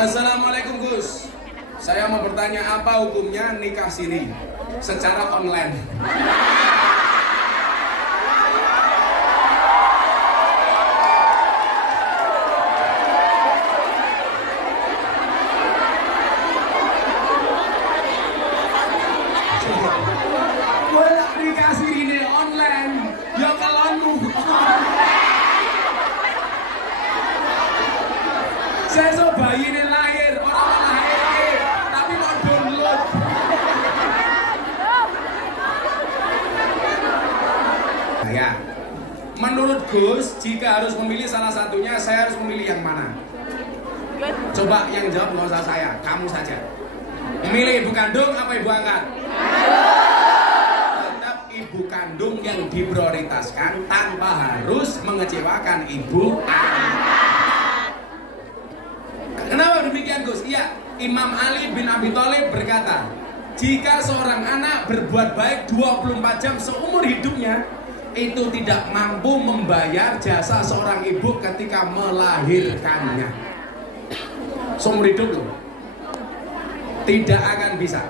Assalamualaikum Gus. Saya mau bertanya apa hukumnya nikah siri secara online? Nikah siri ini online, ya kalonmu. Saya so bayi ini lahir, orang lahir, tapi mau download. Nah, ya, menurut Gus, jika harus memilih salah satunya, saya harus memilih yang mana? Coba yang jawab nggak usah saya, kamu saja. Memilih ibu kandung apa ibu angkat? Tetap ibu kandung yang diprioritaskan tanpa harus mengecewakan ibu angkat. Kenapa demikian Gus? Iya, Imam Ali bin Abi Thalib berkata, jika seorang anak berbuat baik 24 jam seumur hidupnya, itu tidak mampu membayar jasa seorang ibu ketika melahirkannya. Seumur hidup loh, tidak akan bisa.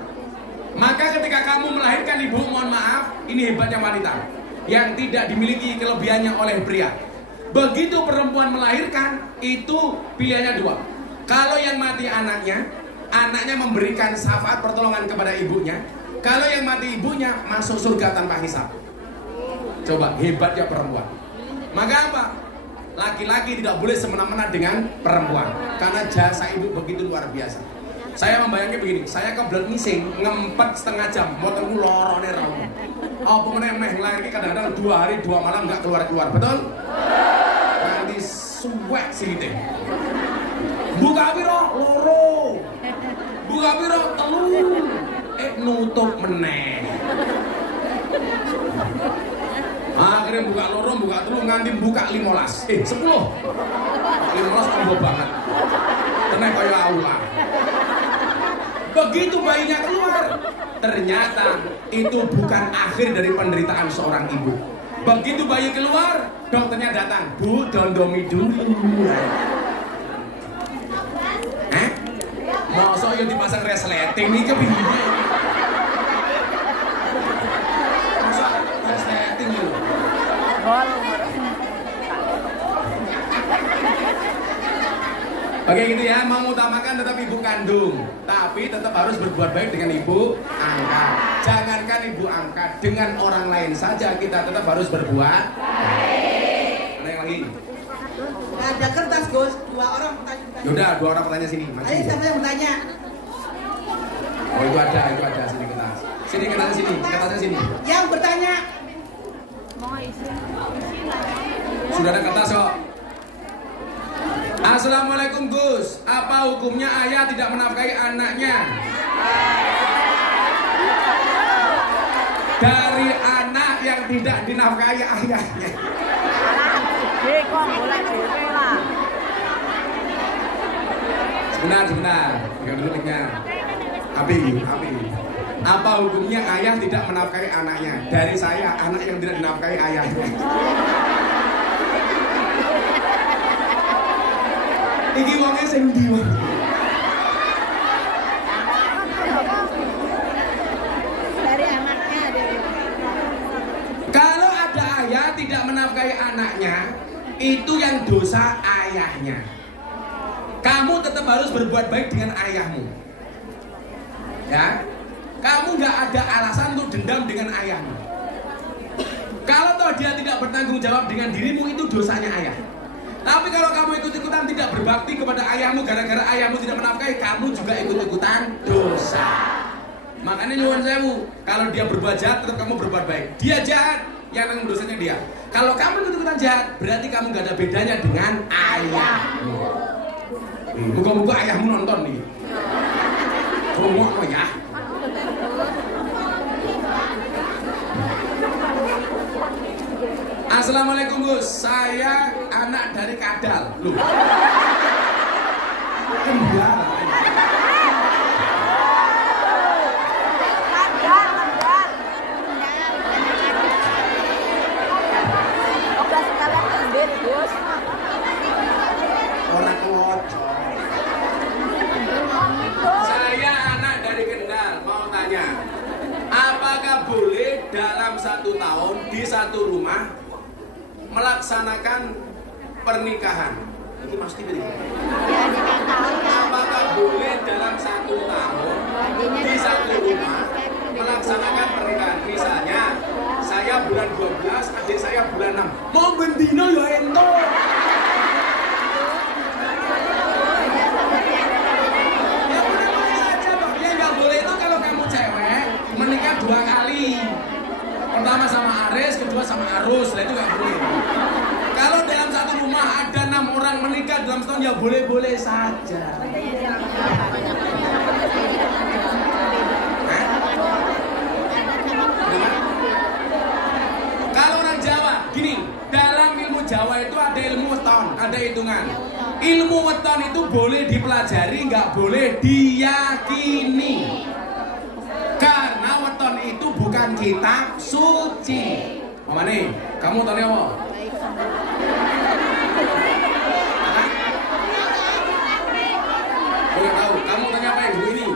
Maka ketika kamu melahirkan ibu, mohon maaf, ini hebatnya wanita yang tidak dimiliki kelebihannya oleh pria. Begitu perempuan melahirkan, itu pilihannya dua. Kalau yang mati anaknya memberikan syafaat pertolongan kepada ibunya. Kalau yang mati ibunya, masuk surga tanpa hisab. Coba, hebatnya perempuan. Maka apa? Laki-laki tidak boleh semena-mena dengan perempuan, karena jasa ibu begitu luar biasa. Saya membayangkan begini, saya kebelet ngising, ngempet setengah jam, mau tunggu lorone raung. Oh, pemenang melahirkan kadang-kadang 2 hari 2 malam nggak keluar-keluar, betul? Nanti suwek sih deh. Buka piro loro, buka piro telu, nutup meneh. Akhirnya buka loro, buka telu, nganti buka 15, 10. 15 tambah banget. Tenang kaya aula. Begitu bayinya keluar, ternyata itu bukan akhir dari penderitaan seorang ibu. Begitu bayi keluar, dokternya datang, Bu, dondomi dulu. Masa yang dipasang resleting nih kepiye? Masa resleting lho. Oke gitu ya, mengutamakan tetap ibu kandung, tapi tetap harus berbuat baik dengan ibu angkat. Jangankan ibu angkat, dengan orang lain saja kita tetap harus berbuat baik. Ada yang lagi? Ada kertas Gus, 2 orang bertanya. Yaudah, 2 orang bertanya sini. Ayo siapa yang bertanya? Oh itu ada sini kertas. Sini kertasnya sini, kertasnya sini. Yang bertanya. Sudah ada kertas kok. Assalamualaikum Gus, apa hukumnya ayah tidak menafkahi anaknya? Dari anak yang tidak dinafkahi ayahnya. Sebentar, pegang dulu mic-nya. Abi. Apa hukumnya ayah tidak menafkahi anaknya? Dari saya, anak yang tidak dinafkahi ayahnya. Iki wongnya sing ndi wae. Dari anaknya. Kalau ada ayah tidak menafkahi anaknya, itu yang dosa ayahnya. Kamu tetap harus berbuat baik dengan ayahmu. Ya, kamu nggak ada alasan untuk dendam dengan ayahmu. Kalau toh dia tidak bertanggung jawab dengan dirimu, itu dosanya ayah. Tapi kalau kamu ikut-ikutan tidak berbakti kepada ayahmu gara-gara ayahmu tidak menafkahi, kamu juga ikut-ikutan dosa. Makanya nyuwun sewu, kalau dia berbuat jahat tetap kamu berbuat baik. Dia jahat, yang nanggung dosanya dia. Kalau kamu ikut-ikutan jahat, berarti kamu gak ada bedanya dengan ayahmu. Muka-muka ayahmu nonton nih. Ngomong ya. Assalamualaikum Gus, saya anak dari Kadal. Loh. Kembar. dalam 1 tahun di satu rumah melaksanakan pernikahan. Ini pasti beri. Apakah boleh dalam 1 tahun di satu rumah melaksanakan pernikahan? Misalnya saya bulan 12, adik saya bulan 6. Mau bendino ya ento. Ya boleh saja, Bang. Yang nggak boleh itu kalau kamu cewek menikah 2 kali. Pertama sama Aris, kedua sama Arus. Nah itu nggak boleh. Kalau dalam satu rumah ada 6 orang menikah dalam setahun ya boleh-boleh saja. Kalau orang Jawa, gini, dalam ilmu Jawa itu ada ilmu weton, ada hitungan. Ilmu weton itu boleh dipelajari, nggak boleh diyakini. Karena weton itu bukan kitab suci. Mama nih, kamu tanya apa? Boleh tahu, kamu tanya apa ibu ini?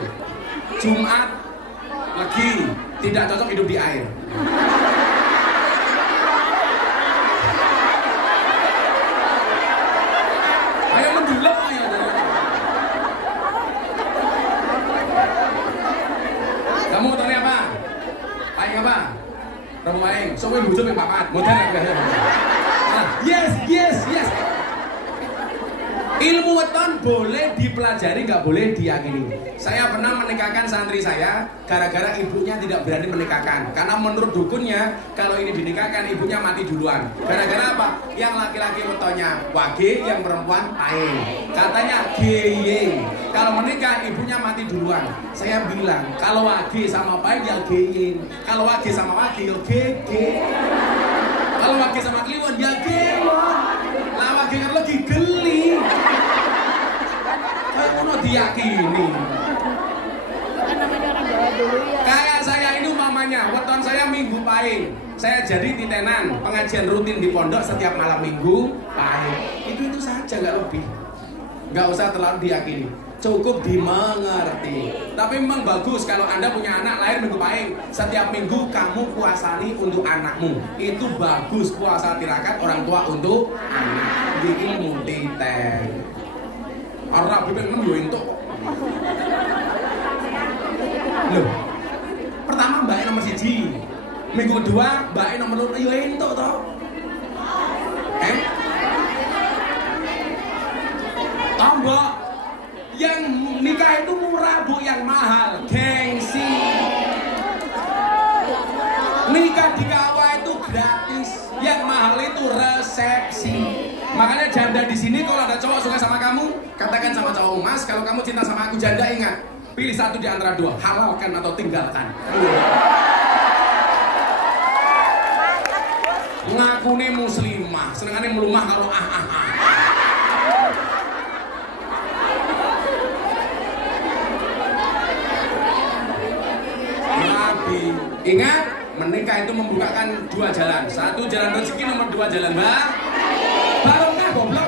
Jumat lagi tidak cocok hidup di air. Ayo mendulang ayo. Kamu tanya apa? Aing apa? Kamu aing, soalnya butuh yang papat, modern enggak? Yes. Ilmu weton boleh dipelajari, nggak boleh diyakini. Saya pernah menikahkan santri saya, gara-gara ibunya tidak berani menikahkan. Karena menurut dukunnya, kalau ini dinikahkan ibunya mati duluan. Gara-gara apa? Yang laki-laki wetonnya wage, yang perempuan aing. Katanya geyeng. Kalau menikah ibunya mati duluan. Saya bilang, kalau wage sama paing ya geyeng. Kalau wage sama wage ya gege. Kalau wage sama kliwon ya gewon. Lah wage kan lagi geli. Kamu mau diyakini. Kayak saya ini umpamanya, weton saya minggu paing. Saya jadi titenan, pengajian rutin di pondok setiap malam minggu paing. Itu saja, nggak lebih. Nggak usah terlalu diyakini. Cukup dimengerti. Tapi memang bagus kalau Anda punya anak lahir minggu paing. Setiap minggu kamu puasani untuk anakmu. Itu bagus, puasa tirakat orang tua untuk anak. Di ilmu titen. Arab itu enam yo entuk. Loh. Pertama mbake nomor 1. Minggu kedua mbake nomor 2 yo entuk to. Tambah yang nikah itu murah Bu, yang mahal gengsi. Nikah di kawah itu gratis, yang mahal itu resepsi. Makanya janda di sini kalau ada cowok suka sama kamu, katakan sama cowok, Mas, kalau kamu cinta sama aku janda, ingat, pilih satu di antara 2, halalkan atau tinggalkan. Ngaku nih muslimah, senengannya melumah kalau Nabi, ingat, menikah itu membukakan 2 jalan. 1 jalan rezeki, nomor 2 jalan barokah goblok.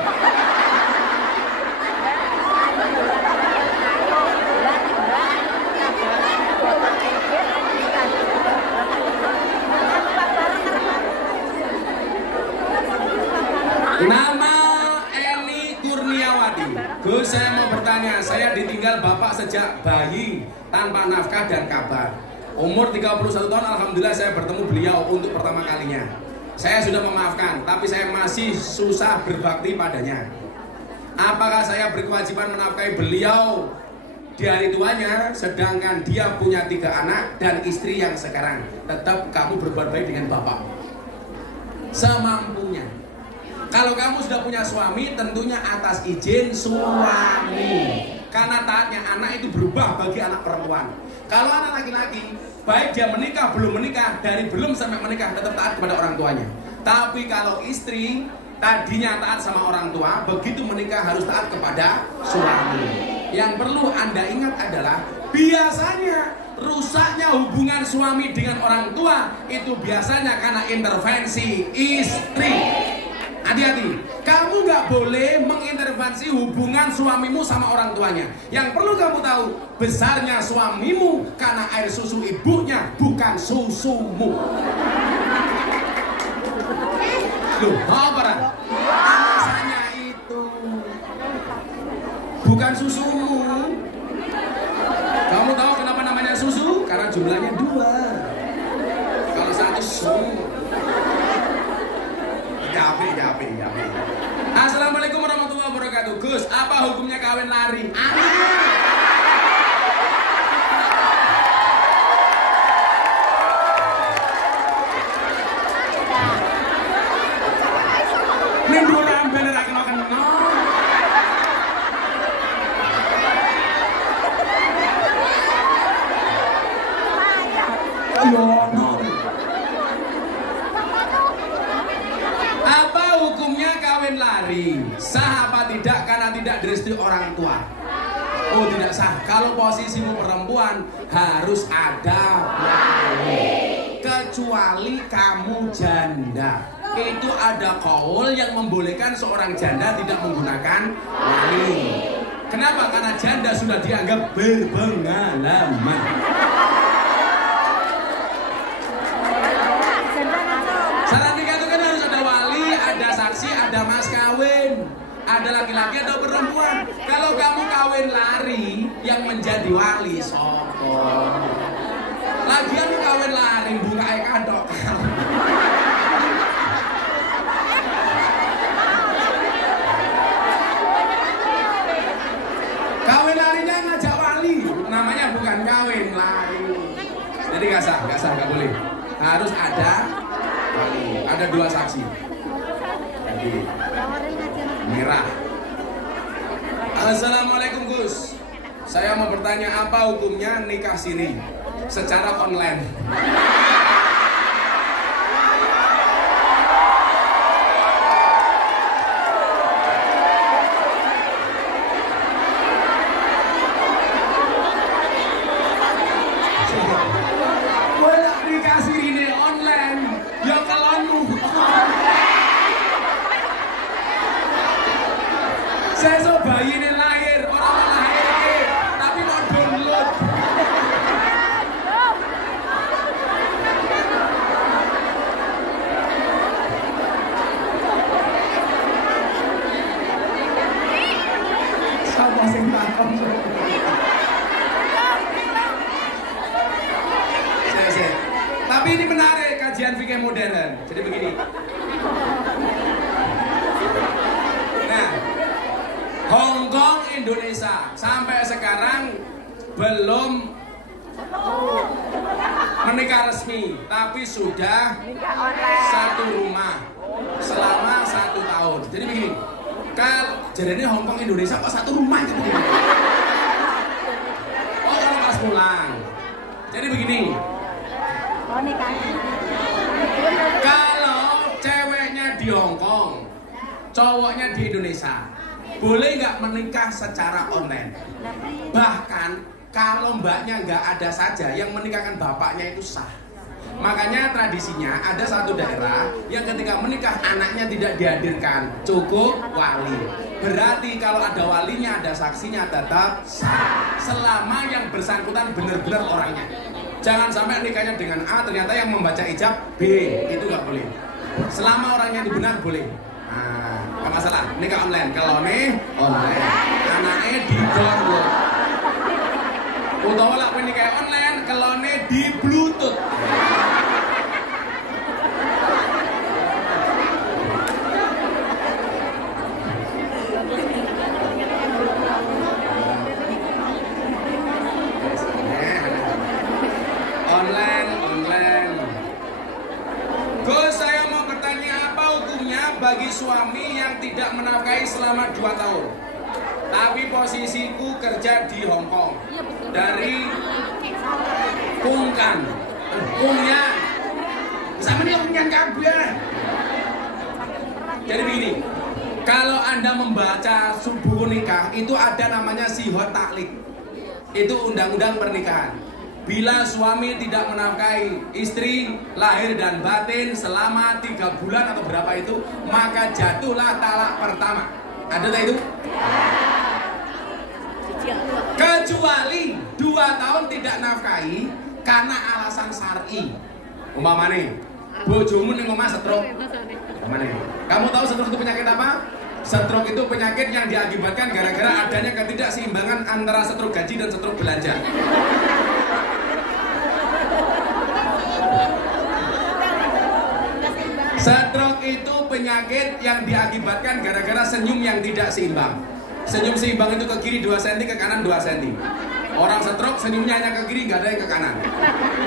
Nama Eni Kurniawati. Gus, saya mau bertanya, saya ditinggal bapak sejak bayi tanpa nafkah dan kabar. Umur 31 tahun, alhamdulillah saya bertemu beliau untuk pertama kalinya. Saya sudah memaafkan, tapi saya masih susah berbakti padanya. Apakah saya berkewajiban menafkahi beliau di hari tuanya, sedangkan dia punya 3 anak dan istri yang sekarang? Tetap kamu berbuat baik dengan bapak semampunya. Kalau kamu sudah punya suami, tentunya atas izin suami. Karena taatnya anak itu berubah bagi anak perempuan. Kalau anak laki-laki, baik dia menikah, belum menikah, dari belum sampai menikah tetap taat kepada orang tuanya. Tapi kalau istri tadinya taat sama orang tua, begitu menikah harus taat kepada suami. Yang perlu Anda ingat adalah biasanya rusaknya hubungan suami dengan orang tua itu biasanya karena intervensi istri. Hati-hati, kamu nggak boleh mengintervensi hubungan suamimu sama orang tuanya. Yang perlu kamu tahu, besarnya suamimu karena air susu ibunya, bukan susumu. Loh, apa Ran? Alasannya itu bukan susumu. Kamu tahu kenapa namanya susu? Karena jumlahnya 2. Kalau satu susu. Yapi. Assalamualaikum warahmatullahi wabarakatuh. Gus, apa hukumnya kawin lari? Ning dua amben ora kena. Apa hukumnya kawin lari? Sah apa tidak karena tidak direstui orang tua? Oh, tidak sah. Kalau posisimu perempuan harus ada wali. Kecuali kamu janda. Itu ada kaul yang membolehkan seorang janda tidak menggunakan wali. Kenapa? Karena janda sudah dianggap berpengalaman. Syarat nikah itu kan harus ada wali, ada saksi, ada mas kawin, ada laki-laki atau perempuan. Kalau kamu kawin lari, yang menjadi wali sopo. Lagian kawin lari buka kadok. Kawin larinya ngajak wali, namanya bukan kawin lari. Jadi nggak sah, nggak boleh. Harus ada wali, ada 2 saksi. Jadi merah. Assalamualaikum Gus. Saya mau bertanya apa hukumnya nikah siri secara online? Saya so bayi ini lahir, orang lahir, tapi mau download. Sama sing takon. Tapi ini menarik kajian fikih modern. Jadi begini. Hong Kong, Indonesia sampai sekarang belum menikah resmi, tapi sudah satu rumah selama 1 tahun. Jadi begini, kalau jadinya Hong Kong, Indonesia kok satu rumah itu begini. Oh, kalau pas pulang. Jadi begini. Kalau ceweknya di Hong Kong, cowoknya di Indonesia, boleh nggak menikah secara online? Bahkan kalau mbaknya nggak ada saja, yang menikahkan bapaknya itu sah. Makanya tradisinya ada satu daerah yang ketika menikah anaknya tidak dihadirkan, cukup wali. Berarti kalau ada walinya, ada saksinya, tetap sah. Selama yang bersangkutan benar-benar orangnya. Jangan sampai nikahnya dengan A, ternyata yang membaca ijab B, itu nggak boleh. Selama orangnya itu benar boleh. Nah, nggak masalah, nikah online. Kalau nih online, anaknya di download. Utawa lah nikah online, kalau nih di bluetooth. Online. Gus, saya mau bertanya apa hukumnya bagi suami yang tidak menafkahi selama 2 tahun, tapi posisiku kerja di Hong Kong dari Pungkan, Pungyan, sama dia Pungyan kabeh. Jadi begini, kalau Anda membaca buku nikah itu ada namanya sihot taklik, itu undang-undang pernikahan. bila suami tidak menafkahi istri lahir dan batin selama 3 bulan atau berapa itu, maka jatuhlah talak pertama. Ada tak itu? Kecuali 2 tahun tidak nafkahi karena alasan syar'i. Umpamane bojomu ning omah stroke. Kamu tahu stroke itu penyakit apa? Stroke itu penyakit yang diakibatkan gara-gara adanya ketidakseimbangan antara stroke gaji dan stroke belanja. Stroke itu penyakit yang diakibatkan gara-gara senyum yang tidak seimbang. Senyum seimbang itu ke kiri 2 cm, ke kanan 2 cm. Orang stroke senyumnya hanya ke kiri, nggak ada yang ke kanan.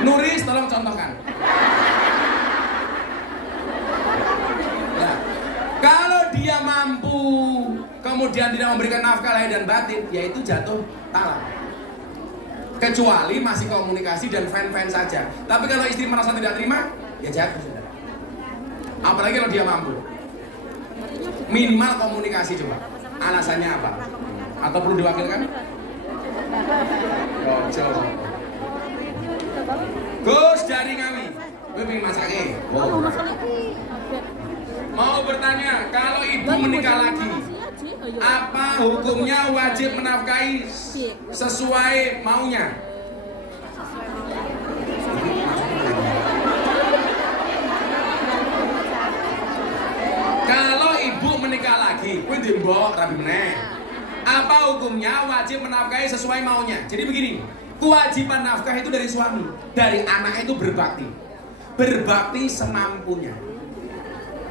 Nuris, tolong contohkan. Nah, kalau dia mampu kemudian tidak memberikan nafkah lahir dan batin, yaitu jatuh talak. Kecuali masih komunikasi dan fan-fan saja. Tapi kalau istri merasa tidak terima, ya jatuh sudah. Apalagi kalau dia mampu. Minimal komunikasi coba. Alasannya apa? Atau perlu diwakilkan? Coba. Gus dari kami. Gue pengen masaknya. Mau bertanya, kalau ibu menikah lagi, apa hukumnya wajib menafkahi sesuai maunya? Kalau ibu menikah lagi, kuwi dimbok rabi meneh. Apa hukumnya wajib menafkahi sesuai maunya? Jadi begini, kewajiban nafkah itu dari suami, dari anak itu berbakti. Berbakti semampunya.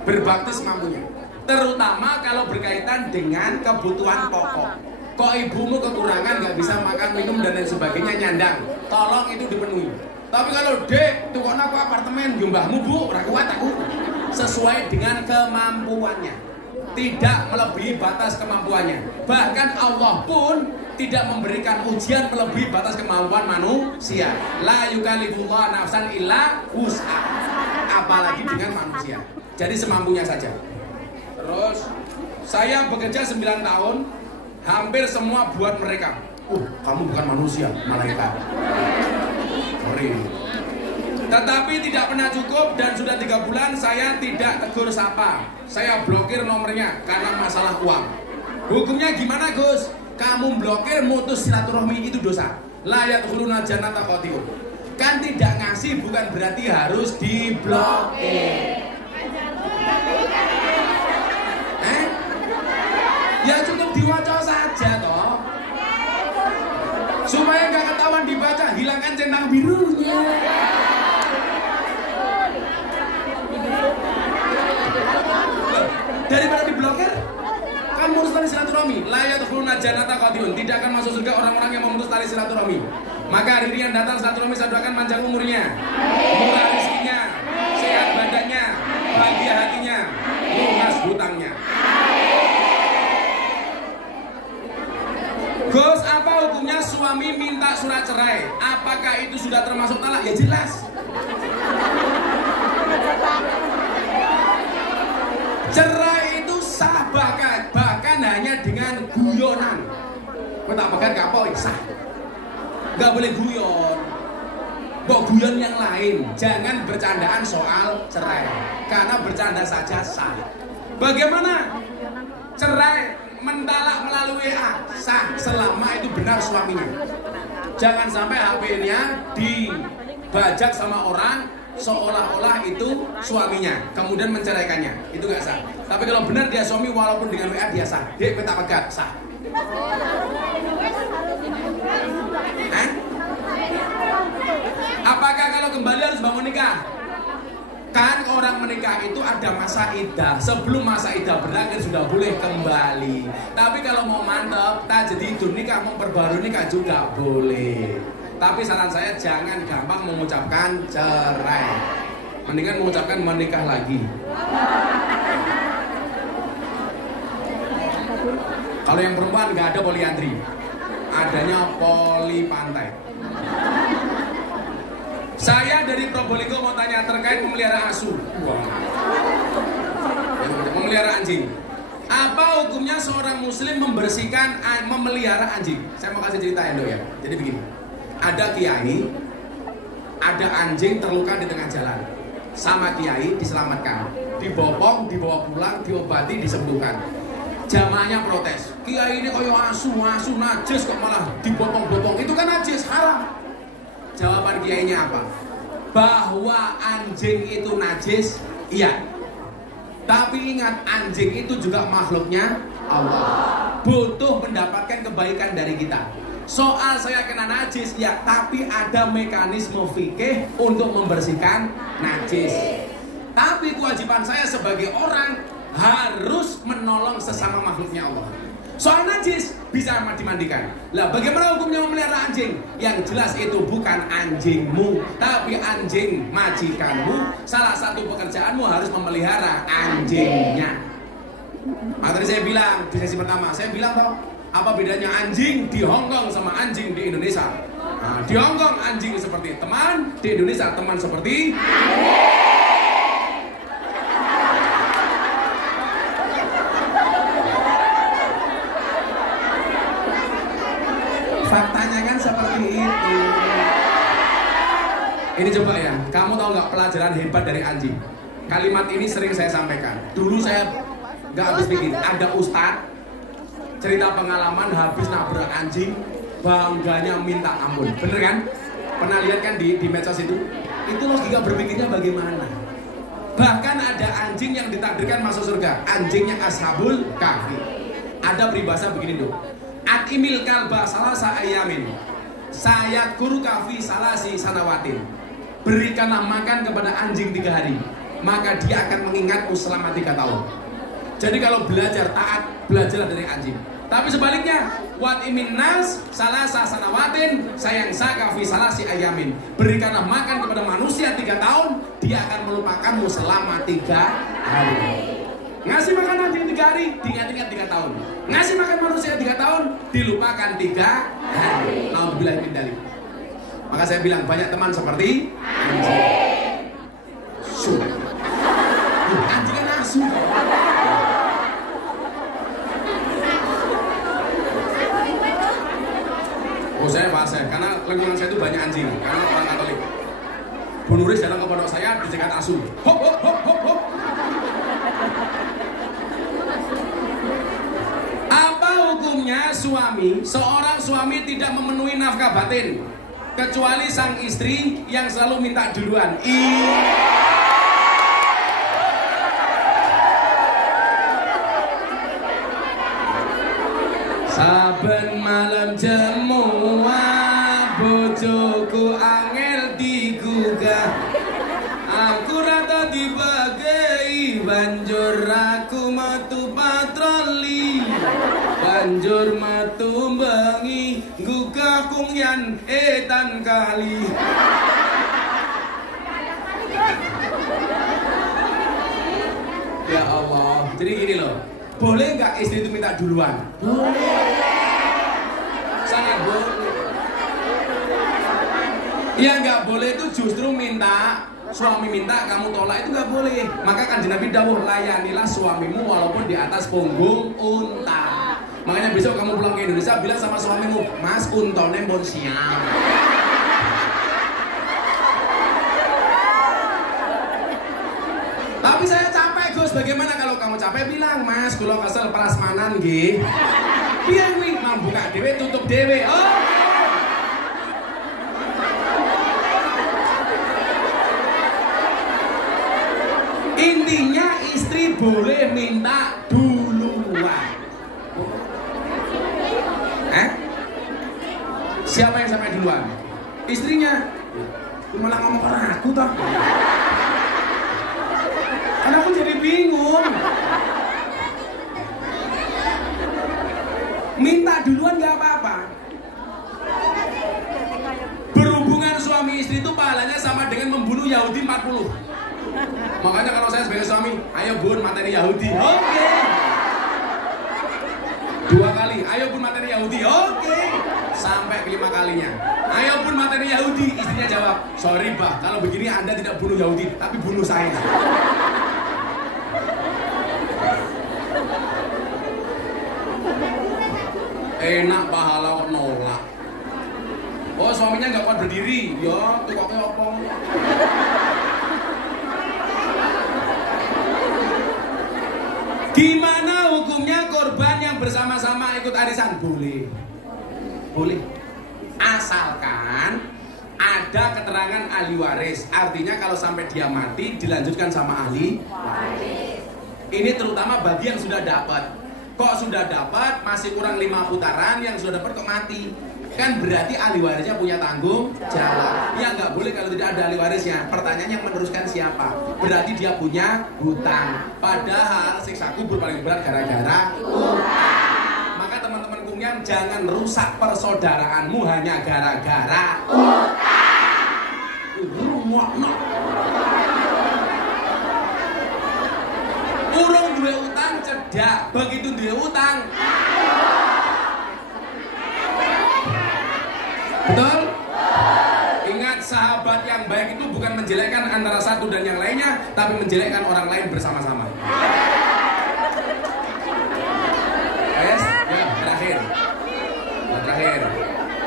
Berbakti semampunya. Terutama kalau berkaitan dengan kebutuhan pokok. Kok ibumu kekurangan, nggak bisa makan, minum dan lain sebagainya, nyandang, tolong itu dipenuhi. Tapi kalau dek, tukokno aku apartemen, jumbahmu bu, ora kuat aku. Sesuai dengan kemampuannya, tidak melebihi batas kemampuannya. Bahkan Allah pun tidak memberikan ujian melebihi batas kemampuan manusia. La yukallifullahu nafsan illa wus'aha. Apalagi dengan manusia. Jadi semampunya saja. Terus saya bekerja 9 tahun, hampir semua buat mereka. Kamu bukan manusia, malaikat. Sorry. Tetapi tidak pernah cukup dan sudah 3 bulan saya tidak tegur sapa. Saya blokir nomornya karena masalah uang. Hukumnya gimana Gus? Kamu blokir mutus silaturahmi itu dosa. La yadkhuluna jannata qati'un. Kan tidak ngasih bukan berarti harus diblokir. Ya cukup diwaca saja toh. Supaya nggak ketahuan dibaca, hilangkan centang birunya. Daripada diblokir, kan memutus tali silaturahmi. La yadkhuluna jannata qati'un. Tidak akan masuk surga orang-orang yang memutus tali silaturahmi. Maka hari ini yang datang silaturahmi saya doakan panjang umurnya, murah rezekinya, sehat badannya, bahagia hatinya, lunas hutangnya. Gus, apa hukumnya suami minta surat cerai? Apakah itu sudah termasuk talak? Ya jelas. Cerai itu sah bahkan hanya dengan guyonan. Kau tak pegang kapoi sah. Gak boleh guyon. Kok guyon yang lain. Jangan bercandaan soal cerai. Karena bercanda saja sah. Bagaimana? Cerai mentalak melalui WA sah selama itu benar suaminya. Jangan sampai HP-nya dibajak sama orang seolah-olah itu suaminya, kemudian menceraikannya. Itu nggak sah. Tapi kalau benar dia suami walaupun dengan WA dia sah. Dek peta pegat sah. Apakah kalau kembali harus bangun nikah? Kan orang menikah itu ada masa iddah. Sebelum masa iddah berakhir sudah boleh kembali. Tapi kalau mau mantep, tak jadi itu nikah, memperbarui nikah juga boleh. Tapi saran saya jangan gampang mengucapkan cerai. Mendingan mengucapkan menikah lagi. Kalau yang perempuan nggak ada poliandri, adanya poli pantai. Saya dari Probolinggo mau tanya terkait memelihara asu. Memelihara anjing. Apa hukumnya seorang muslim memelihara anjing? Saya mau kasih cerita Endo ya. Jadi begini. Ada kiai ada anjing terluka di tengah jalan, sama kiai diselamatkan, dibopong, dibawa pulang, diobati, disembuhkan. Jamaahnya protes, kiai ini koyo asu najis kok malah dibopong-bopong, itu kan najis, haram. Jawaban kiainya apa? Bahwa anjing itu najis, iya. Tapi ingat, anjing itu juga makhluknya Allah, butuh mendapatkan kebaikan dari kita. Soal saya kena najis, ya, tapi ada mekanisme fikih untuk membersihkan najis. Tapi kewajiban saya sebagai orang harus menolong sesama makhluknya Allah. Soal najis bisa dimandikan. Lah, bagaimana hukumnya memelihara anjing? Yang jelas itu bukan anjingmu, tapi anjing majikanmu. Salah satu pekerjaanmu harus memelihara anjingnya. Maka tadi saya bilang di sesi pertama, saya bilang toh, apa bedanya anjing di Hong Kong sama anjing di Indonesia? Nah, di Hong Kong anjing seperti teman, di Indonesia teman seperti faktanya kan seperti itu. Ini coba ya, kamu tahu nggak pelajaran hebat dari anjing? Kalimat ini sering saya sampaikan. Dulu saya nggak habis pikir. Ada ustadz cerita pengalaman habis nabrak anjing, bangganya minta ampun. Bener kan? Pernah lihat kan di medsos itu? Itu logika berpikirnya bagaimana? Bahkan ada anjing yang ditakdirkan masuk surga, anjingnya Ashabul Kahfi. Ada peribahasa begini dong. Atimil kalba salasa ayamin, sayat guru kafi salasi sanawatin. Berikanlah makan kepada anjing 3 hari, maka dia akan mengingatmu selama 3 tahun. Jadi kalau belajar taat, belajarlah dari anjing. Tapi sebaliknya, wat imin nas salasa sanawatin, sayang sakafi salasi ayamin. Berikanlah makan kepada manusia 3 tahun, dia akan melupakanmu selama 3 hari. Ngasih makan anjing 3 hari, diingat-ingat 3 tahun. Ngasih makan manusia 3 tahun, dilupakan 3 hari. Alhamdulillah min dzalik. Maka saya bilang banyak teman seperti anjing. Sudah. Anjing kan asu. Oh, saya fase karena lingkungan saya itu banyak anjing, karena orang Katolik. Bu Nuris datang ke pondok saya dicegat asu. Hop hop hop hop hop. Apa hukumnya seorang suami tidak memenuhi nafkah batin kecuali sang istri yang selalu minta duluan? Saben malam jemuah bojoku angel digugah, aku rata dibagi, banjur aku metu patroli, banjur metu bengi gugah kungyan etan kali. Ya Allah, jadi gini loh, boleh nggak istri itu minta duluan? Boleh. Sangat boleh. Yang nggak boleh itu justru minta, suami minta kamu tolak, itu nggak boleh. Maka kan Nabi dawuh, layanilah suamimu walaupun di atas punggung unta. Makanya besok kamu pulang ke Indonesia bilang sama suamimu, Mas untone pun siap. Tapi saya capek Gus, bagaimana kalau kamu capek bilang, Mas kula kesel prasmanan nggih. Piye kuwi mambuka dhewe tutup dhewe. Oh. Intinya istri boleh minta duluan. Siapa yang sampai duluan? Istrinya. Malah ngomong orang aku toh. Karena aku jadi bingung. Minta duluan gak apa-apa. Berhubungan suami istri itu pahalanya sama dengan membunuh Yahudi 40. Makanya kalau saya sebagai suami, ayo bun materi Yahudi. Oke. 2 kali, ayo bun materi Yahudi. Oke. Sampai ke 5 kalinya. Ayo bun materi Yahudi. Istrinya jawab, sorry bah, kalau begini Anda tidak bunuh Yahudi, tapi bunuh saya. Enak pahala kok nolak. Oh suaminya suaminya nggak kuat berdiri. Ya, tuh kok opong. Gimana hukumnya korban yang bersama-sama ikut arisan? Boleh. Boleh. Asalkan ada keterangan ahli waris. Artinya kalau sampai dia mati dilanjutkan sama ahli waris. Ini terutama bagi yang sudah dapat. Kok sudah dapat masih kurang 5 putaran, yang sudah dapat kok mati. Kan berarti ahli warisnya punya tanggung jawab. Ya nggak boleh kalau tidak ada ahli warisnya. Pertanyaannya yang meneruskan siapa? Berarti dia punya hutang. Padahal siksa kubur paling berat gara-gara hutang. Maka teman-teman kumyam jangan rusak persaudaraanmu hanya gara-gara hutang. Urung duwe utang cedak, begitu duwe utang. Betul? Ingat, sahabat yang baik itu bukan menjelekkan antara satu dan yang lainnya, tapi menjelekkan orang lain bersama-sama. Yes? Ya, terakhir. Terakhir.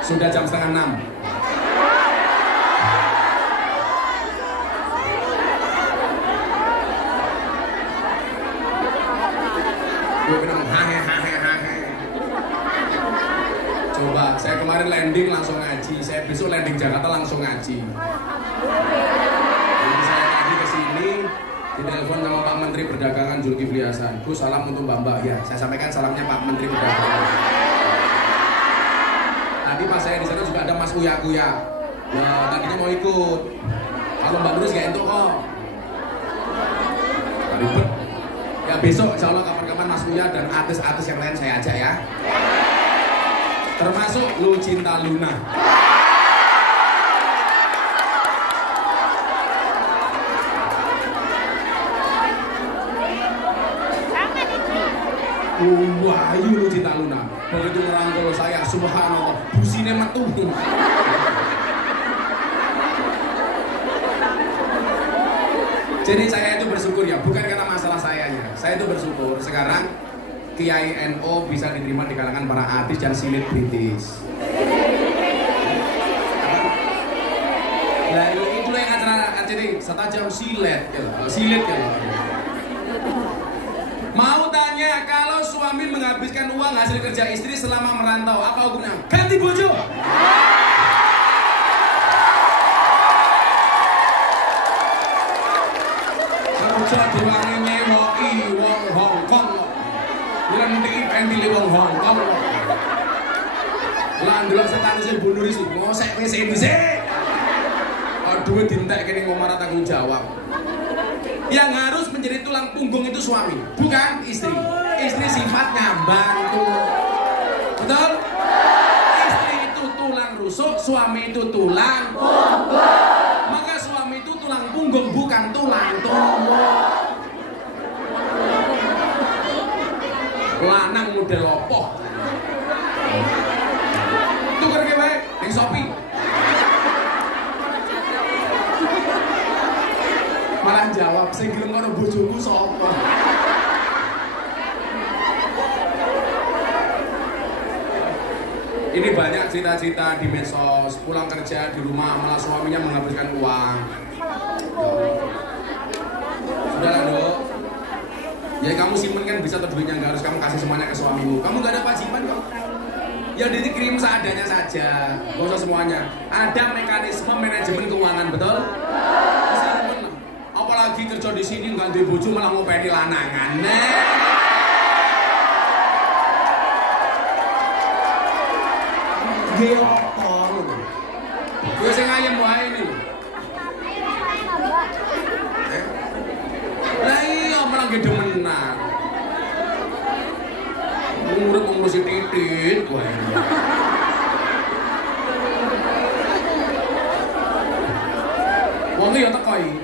Sudah jam 5:30. Gue bilang coba, saya kemarin landing langsung ngaji, saya besok landing Jakarta langsung ngaji. Jadi saya tadi kesini, ditelepon sama Pak Menteri Perdagangan Zulkifli Hasan. Gus, salam untuk Mbak. Ya, saya sampaikan salamnya Pak Menteri Perdagangan. Tadi pas saya di sana juga ada Mas Uya. Ya, tadinya mau ikut. Kalau Mbak Nurus gak entuk kok. Ribet. Ya besok insya Allah kapan-kapan Mas Uya dan artis-artis yang lain saya ajak ya. Termasuk Lucinta Luna. Wahyu Lucinta Luna. Begitu ngerangkul saya, subhanallah, busine metu. Jadi saya itu bersyukur ya, bukan karena masalah sayanya. Saya itu bersyukur sekarang Kiai NO bisa diterima di kalangan para artis dan selebritis. Nah itu yang acara ini setajam silet ya. Mau tanya, kalau suami menghabiskan uang hasil kerja istri selama merantau, apa hukumnya? Ganti bojo. Kerja diwangi nyewoki wong Hongkong. Lentik pendile wong Hongkong. Lah ndelok statusé Bu Nur iki, ngosek wis dhisik. Duit dintek kene ngomong tanggung jawab. Yang harus menjadi tulang punggung itu suami, bukan istri. Istri sifatnya bantu. Betul? Istri itu tulang rusuk, suami itu tulang punggung. Maka suami itu tulang punggung, bukan tulang tumbuk. Lanang model opo? Tuker ke wae ning Shopee. Malah jawab, sing gelem karo bojoku sapa? Ini banyak cerita-cerita di medsos, pulang kerja di rumah malah suaminya menghabiskan uang. Sudahlah dok. Ya kamu simpen kan bisa, duitnya nggak harus kamu kasih semuanya ke suamimu. Kamu nggak ada kewajiban kok. Ya dikirim seadanya saja, nggak usah semuanya. Ada mekanisme manajemen keuangan, betul? Apalagi kerja di sini nggak duwe bojo malah ngopeni lanangan. Nggih opo lho. Kowe sing ayem wae iki. Lah iya malah nggih demenan. Urip ngurusi titit kowe. Wong ya teko iki.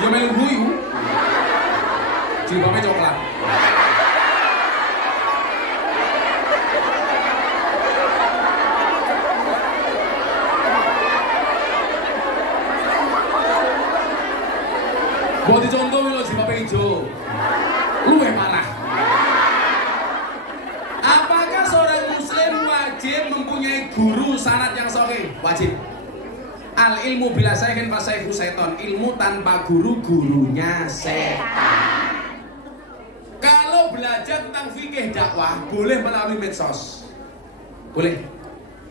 Ya melu guyu. Jilbabnya coklat. Buat dicontoh lho jilbabnya hijau. Luwih parah. Apakah seorang muslim wajib wajib mempunyai guru sanad yang sahih, wajib. Al ilmu bila sayyidin fasayhu seton, ilmu tanpa guru gurunya setan. Kalau belajar tentang fikih dakwah boleh melalui medsos, boleh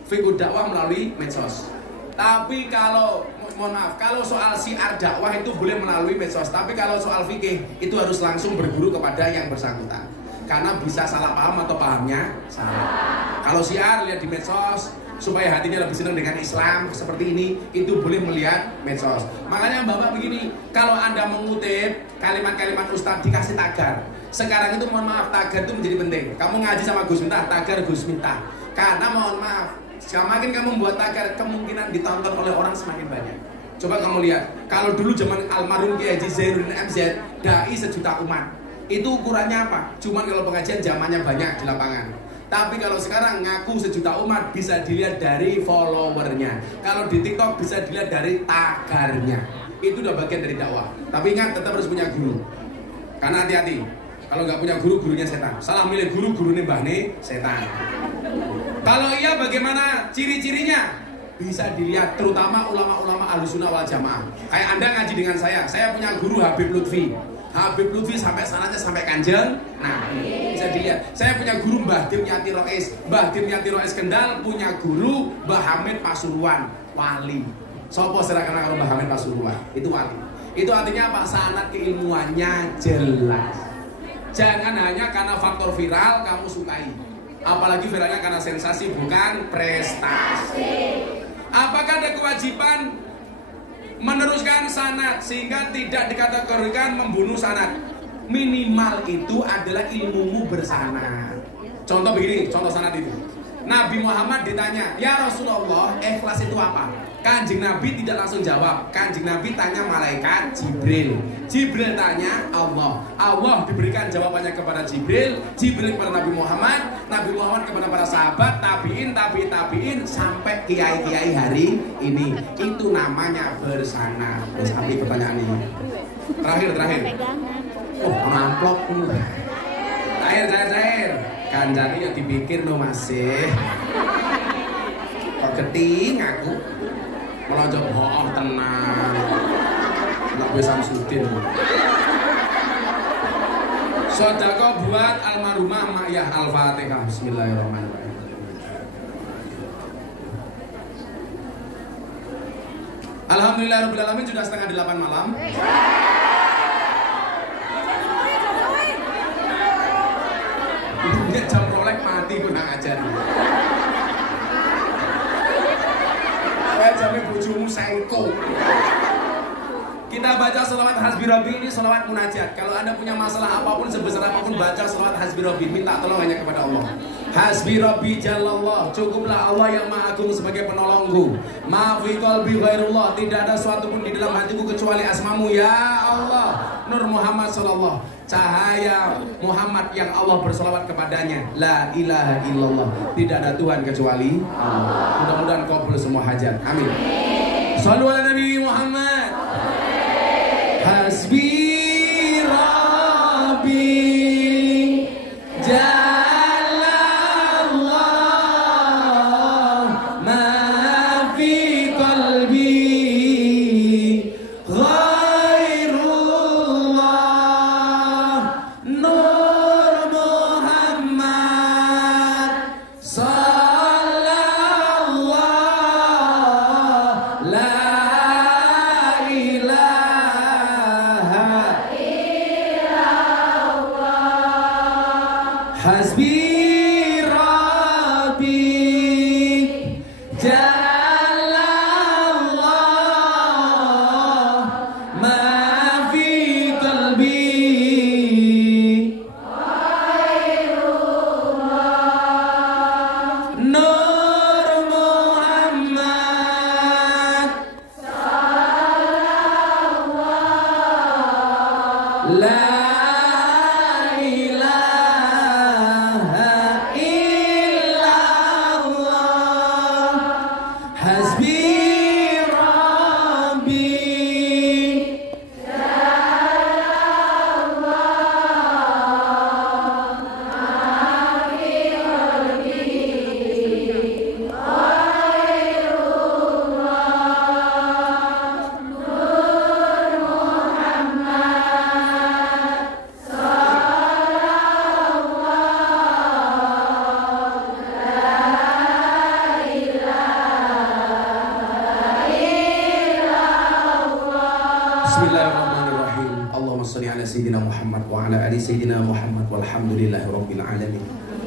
fikih dakwah melalui medsos. Tapi kalau mohon maaf, kalau soal syiar dakwah itu boleh melalui medsos. Tapi kalau soal fikih itu harus langsung berguru kepada yang bersangkutan, karena bisa salah paham atau pahamnya salah. Kalau syiar lihat di medsos, supaya hatinya lebih senang dengan Islam seperti ini, itu boleh melihat medsos. Makanya Bapak begini, kalau Anda mengutip kalimat-kalimat Ustadz dikasih tagar. Sekarang itu mohon maaf, tagar itu menjadi penting. Kamu ngaji sama Gus Miftah, tagar Gus Miftah. Karena mohon maaf, semakin kamu membuat tagar, kemungkinan ditonton oleh orang semakin banyak. Coba kamu lihat, kalau dulu zaman almarhum Kiai Haji Zainuddin MZ, dai sejuta umat, itu ukurannya apa? Cuman kalau pengajian zamannya banyak di lapangan. Tapi kalau sekarang ngaku sejuta umat bisa dilihat dari followernya. Kalau di TikTok bisa dilihat dari tagarnya. Itu udah bagian dari dakwah. Tapi ingat, tetap harus punya guru. Karena hati-hati, kalau nggak punya guru, gurunya setan. Salah milih guru, gurunya mbahne setan. Kalau iya, bagaimana ciri-cirinya? Bisa dilihat, terutama ulama-ulama Ahlussunnah wal Jamaah. Kayak Anda ngaji dengan saya punya guru Habib Lutfi. Habib Lutfi sampai sananya sampai Kanjeng. Nah, bisa dilihat. Saya punya guru Mbah Dimyati Rois. Mbah Dimyati Rois Kendal punya guru Mbah Hamid Pasuruan, wali. Sopo serahkan kalau Mbah Hamid Pasuruan, itu wali. Itu artinya apa? Sanad keilmuannya jelas. Jangan hanya karena faktor viral kamu sukai. Apalagi viralnya karena sensasi bukan prestasi. Apakah ada kewajiban meneruskan sanad sehingga tidak dikategorikan membunuh sanad? Minimal itu adalah ilmumu bersanad. Contoh begini, contoh sanad itu. Nabi Muhammad ditanya, "Ya Rasulullah, ikhlas itu apa?" Kanjeng Nabi tidak langsung jawab. Kanjeng Nabi tanya malaikat Jibril. Jibril tanya Allah. Allah diberikan jawabannya kepada Jibril. Jibril kepada Nabi Muhammad. Nabi Muhammad kepada para sahabat, tabiin, tabiin, sampai kiai-kiai hari ini. Itu namanya bersanad. Terus sampai pertanyaan ini. Terakhir. Oh, amplop. Terakhir. Kanjani yang dipikir no masih. Kok keting aku. Melonjok tenang. Nggak bisa Samsudin. Sedekah buat almarhumah Ma'yah Al-Fatihah. Bismillahirrahmanirrahim. Alhamdulillahirabbil alamin, sudah setengah 8 malam. Dunia jam rolek mati guna ajar. Jamnya bojomu sengko. Kita baca sholawat Hasbi Rabbi ini sholawat munajat. Kalau Anda punya masalah apapun, sebesar apapun, baca sholawat Hasbi Rabbi. Minta tolong hanya kepada Allah. Hasbi Rabbi Jalallah. Cukuplah Allah yang Maha Agung sebagai penolongku. Maafi qalbi ghairullah. Tidak ada suatu pun di dalam hatiku kecuali asmamu ya Allah. Nur Muhammad sallallahu. Cahaya Muhammad yang Allah bersolawat kepadanya. La ilaha illallah. Tidak ada Tuhan kecuali Allah. Mudah-mudahan kabul semua hajat. Amin. Shallu ala Nabi Muhammad. Hasbi Rabbi Jalallah. Ma fi qalbi sayyidina Muhammad wa ala ali sayyidina Muhammad walhamdulillahi rabbil alamin.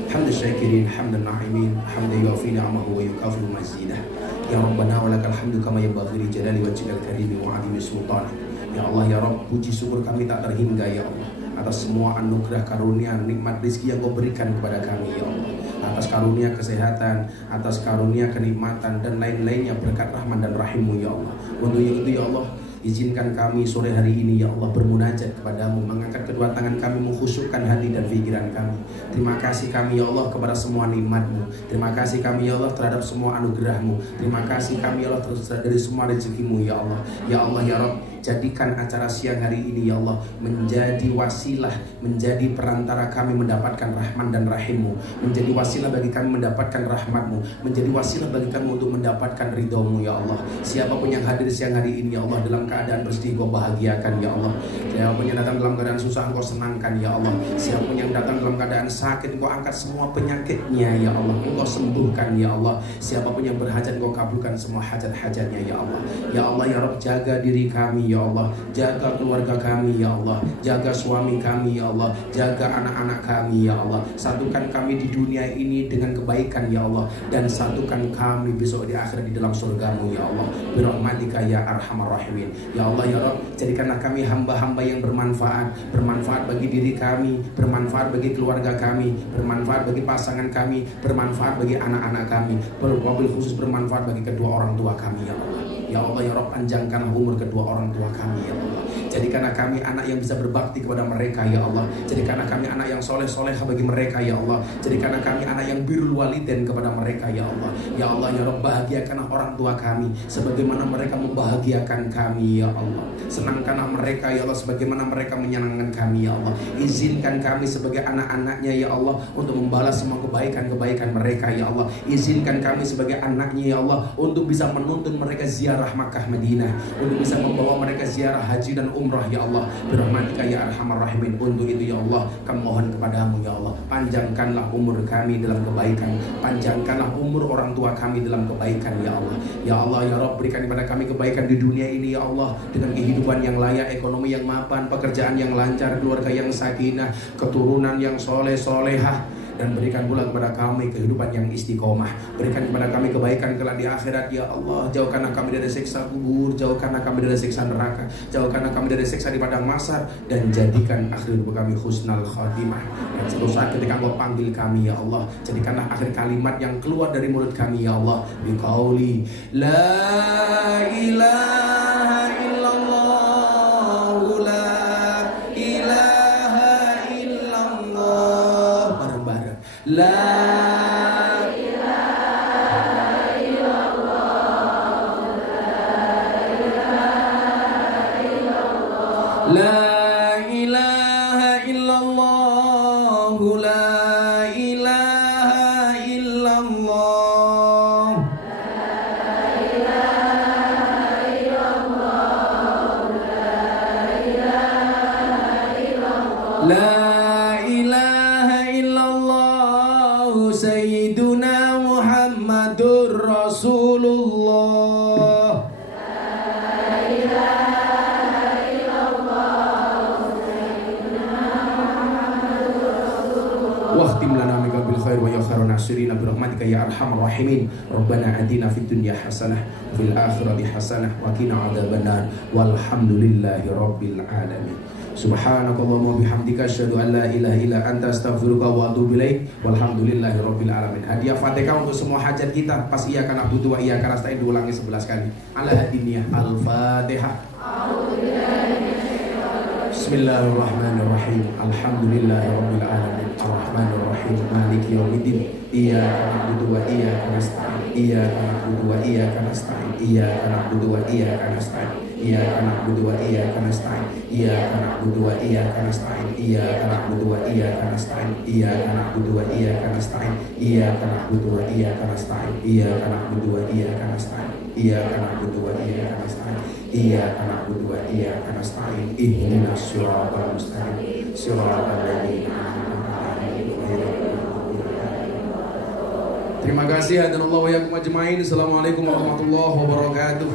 Hamdan syakirin, hamdan na'imin, hamdan yuafi ni'amahu wa yukafiru mazidah. Ya Rabbana wa lakal hamdu kama yanbaghi li jalali wajhikal karimi wa 'azimi sultanih. Ya Allah ya Rabb, puji syukur kami tak terhingga ya Allah atas semua anugerah karunia nikmat rezeki yang Kau berikan kepada kami ya Allah, atas karunia kesehatan, atas karunia kenikmatan dan lain-lainnya berkat rahman dan rahim-Mu ya Allah. Untuk itu ya Allah, izinkan kami sore hari ini ya Allah bermunajat kepadamu, mengangkat kedua tangan kami, mengkhusyukkan hati dan pikiran kami. Terima kasih kami ya Allah kepada semua nikmat-Mu. Terima kasih kami ya Allah terhadap semua anugerah-Mu. Terima kasih kami ya Allah dari semua rezeki-Mu ya Allah. Ya Allah ya Rabb, jadikan acara siang hari ini ya Allah menjadi wasilah, menjadi perantara kami mendapatkan rahman dan rahim-Mu, menjadi wasilah bagi kami mendapatkan rahmat-Mu, menjadi wasilah bagi kami untuk mendapatkan ridho-Mu ya Allah. Siapapun yang hadir siang hari ini ya Allah dalam keadaan bersedih Kau bahagiakan ya Allah. Siapapun yang datang dalam keadaan susah Engkau senangkan ya Allah. Siapapun yang datang dalam keadaan sakit Engkau angkat semua penyakitnya ya Allah, Engkau sembuhkan ya Allah. Siapapun yang berhajat Engkau kabulkan semua hajat-hajatnya ya Allah. Ya Allah ya Rabb, jaga diri kami ya Allah, jaga keluarga kami ya Allah, jaga suami kami ya Allah, jaga anak-anak kami ya Allah. Satukan kami di dunia ini dengan kebaikan ya Allah, dan satukan kami besok di akhirat di dalam surga-Mu ya Allah. Birahmatika ya arhamar rahimin. Ya Allah ya Rabb, jadikanlah kami hamba-hamba yang bermanfaat, bermanfaat bagi diri kami, bermanfaat bagi keluarga kami, bermanfaat bagi pasangan kami, bermanfaat bagi anak-anak kami, wabil khusus bermanfaat bagi kedua orang tua kami ya Allah. Ya Allah ya Rabb, panjangkanlah umur kedua orang tua kami ya Allah. Jadikanlah kami anak yang bisa berbakti kepada mereka ya Allah. Jadikanlah kami anak yang soleh-solehah bagi mereka ya Allah. Jadikanlah kami anak yang birrul walidain kepada mereka ya Allah. Ya Allah ya Rabb, bahagiakanlah orang tua kami sebagaimana mereka membahagiakan kami ya Allah. Senangkanlah mereka ya Allah sebagaimana mereka menyenangkan kami ya Allah. Izinkan kami sebagai anak-anaknya ya Allah untuk membalas semua kebaikan-kebaikan mereka ya Allah. Izinkan kami sebagai anaknya ya Allah untuk bisa menuntun mereka ziarah Makkah Madinah, untuk bisa membawa mereka ziarah haji dan umrah ya Allah. Birahmatika ya arhamar rahimin. Untuk itu ya Allah kami mohon kepadamu ya Allah, panjangkanlah umur kami dalam kebaikan, panjangkanlah umur orang tua kami dalam kebaikan ya Allah. Ya Allah ya Rabb, berikan kepada kami kebaikan di dunia ini ya Allah, dengan kehidupan yang layak, ekonomi yang mapan, pekerjaan yang lancar, keluarga yang sakinah, keturunan yang soleh-solehah, dan berikan pula kepada kami kehidupan yang istiqomah. Berikan kepada kami kebaikan kelak di akhirat ya Allah. Jauhkanlah kami dari siksa kubur, jauhkanlah kami dari siksa neraka, jauhkanlah kami dari siksa di padang mahsyar, dan jadikan akhir hidup kami husnal khatimah. Dan suatu saat ketika Engkau panggil kami ya Allah, jadikanlah akhir kalimat yang keluar dari mulut kami ya Allah biqauli la ilaha illallah, la ilaha illallah, bareng-bareng la ilaha illallah, la ilaha illallah, la ilaha illallah, la ilaha illallah, sayyiduna Muhammadur Rasulullah. Wahtim lana min bil khair wa ya khairun nasirina birahmatika ya arhamar rahimin. Rabbana atina fid dunya hasanah fil akhirati hasanah wa qina adzabannar walhamdulillahi rabbil alamin. Subhanakallahumma bihamdika asyhadu an la ilaha illa anta astaghfiruka wa atubu ilaik. Walhamdulillahi rabbil alamin. Hadiah Fatihah untuk semua hajat kita. Pas iya kana butuh wa iya kana stain diulangi 11 kali. Ala hadiniyah Al-Fatihah. Bismillahirrahmanirrahim. Alhamdulillahi rabbil alamin. Ar-Rahmanir-Rahim. Maliki yaumiddin. Iyyaka na'budu wa iyyaka nasta'in. Iyyaka na'budu wa iyyaka nasta'in. Iyyaka na'budu wa iyyaka nasta'in. Iyyaka na'budu wa iyyaka nasta'in. Iyyaka na'budu wa iyyaka nasta'in. Iyyaka na'budu wa iyyaka nasta'in. Iyyaka na'budu wa iyyaka nasta'in. Iyyaka na'budu wa iyyaka nasta'in. Iyyaka na'budu wa iyyaka nasta'in. Iyyaka na'budu wa iyyaka nasta'in. Iyyaka na'budu wa iyyaka nasta'in. Ihdinas siratal mustaqim. Siratal ladzina an'amta 'alaihim ghairil maghdubi 'alaihim. Terima kasih hadanallahu wa iyyakum ajmain. Assalamualaikum warahmatullahi wabarakatuh.